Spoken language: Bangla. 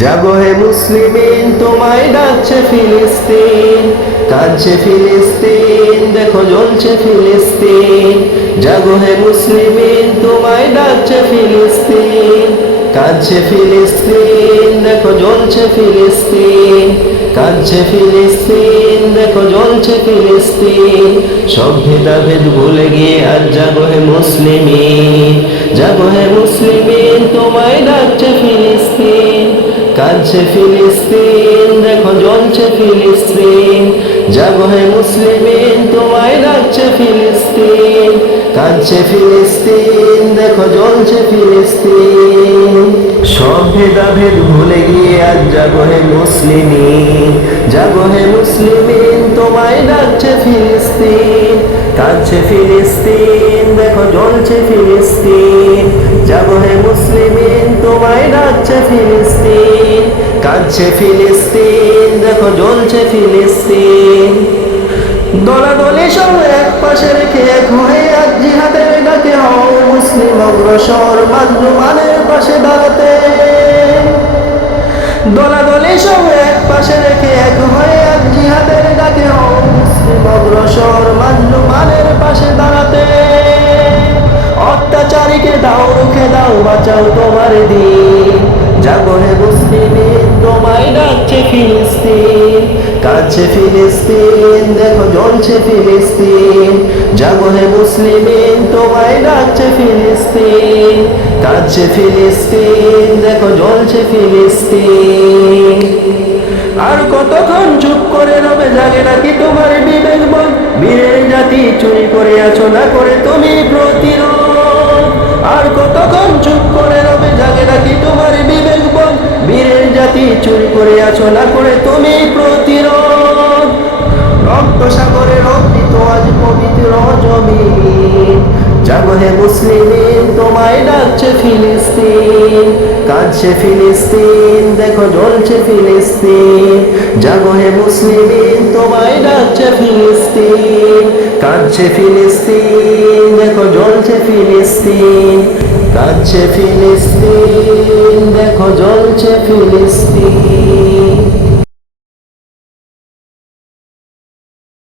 জাগো হে মুসলিমিন, তোমায় ডাকছে ফিলিস্তিন, কাঁদছে ফিলিস্তিন, দেখো জ্বলছে ফিলিস্তিন। জাগো হে মুসলিমিন, তোমায় ডাকছে ফিলিস্তিন, কাঁদছে ফিলিস্তিন, দেখো জ্বলছে ফিলিস্তিন। কাঁদছে ফিলিস্তিন, দেখো জ্বলছে ফিলিস্তিন। সব ভেদাভেদ ভুলে গিয়ে আজ জাগো হে মুসলিমিন, জাগো হে মুসলিমিন, তোমায় ডাকছে ফিলিস্তিন, কাঁদছে ফিলিস্তিন, দেখো জ্বলছে ফিলিস্তিন। জাগো হে মুসলিমিন, তোমায় ডাকছে ফিলিস্তিন, কাঁদছে ফিলিস্তিন, দেখো জ্বলছে ফিলিস্তিন। সব ভেদাভেদ ভুলে গিয়ে আজ জাগো হে মুসলিমিন, জাগো হে মুসলিমিন, তোমায় ডাকছে ফিলিস্তিন, কাঁদছে ফিলিস্তিন, দেখো জ্বলছে ফিলিস্তিন। জাগো হে মুসলিমিন, তোমায় ডাকছে ফিলিস্তিন, কাঁদছে ফিলিস্তিন, দেখো জ্বলছে ফিলিস্তিন। দলাদলি সব এক পাশে রেখে এক হয়ে আজ জিহাদের ডাকে হও মুসলিম অগ্রসর, মাজলুমানের পাশে দাঁড়াতে। দলাদলি সব এক পাশে রেখে এক হয়ে আজ জিহাদের ডাকে হও মুসলিম অগ্রসর, মাজলুমানের পাশে দাঁড়াতে। অত্যাচারীকে দাও রুখে দাও, বাঁচাও তোমার দিন। জাগো হে মুসলিমিন, তোমায় ডাকছে ফিলিস্তিন, কাঁদছে ফিলিস্তিন, দেখো জ্বলছে ফিলিস্তিন। জাগো হে মুসলিমিন, তোমায় ডাকছে ফিলিস্তিন, কাঁদছে ফিলিস্তিন, দেখো জ্বলছে ফিলিস্তিন। আর কতক্ষণ চুপ করে রবে, জাগে নাকি তোমার বিবেক বোধ? বীরের জাতি চুরি করে আছো না করে তুমি প্রতিরোধ। আর কতক্ষণ চুপ করে রবে, জাগে নাকি তোমার বিবেক বোধ? বীরের জাতি চুরি করে আছো না করে তুমি প্রতিরোধ। রক্ত সাগরে রক্ষিত আজ পবিত্র জমিন, জাগো হে মুসলিমিন, তোমায় ডাকছে ফিলিস্তিন, কাঁদছে ফিলিস্তিন, দেখো জ্বলছে ফিলিস্তিন। জাগো হে মুসলিমিন, তোমায় ডাকছে ফিলিস্তিন, কাঁদছে ফিলিস্তিন, দেখো জ্বলছে ফিলিস্তিন। কাঁদছে ফিলিস্তিন, দেখো জ্বলছে ফিলিস্তিন।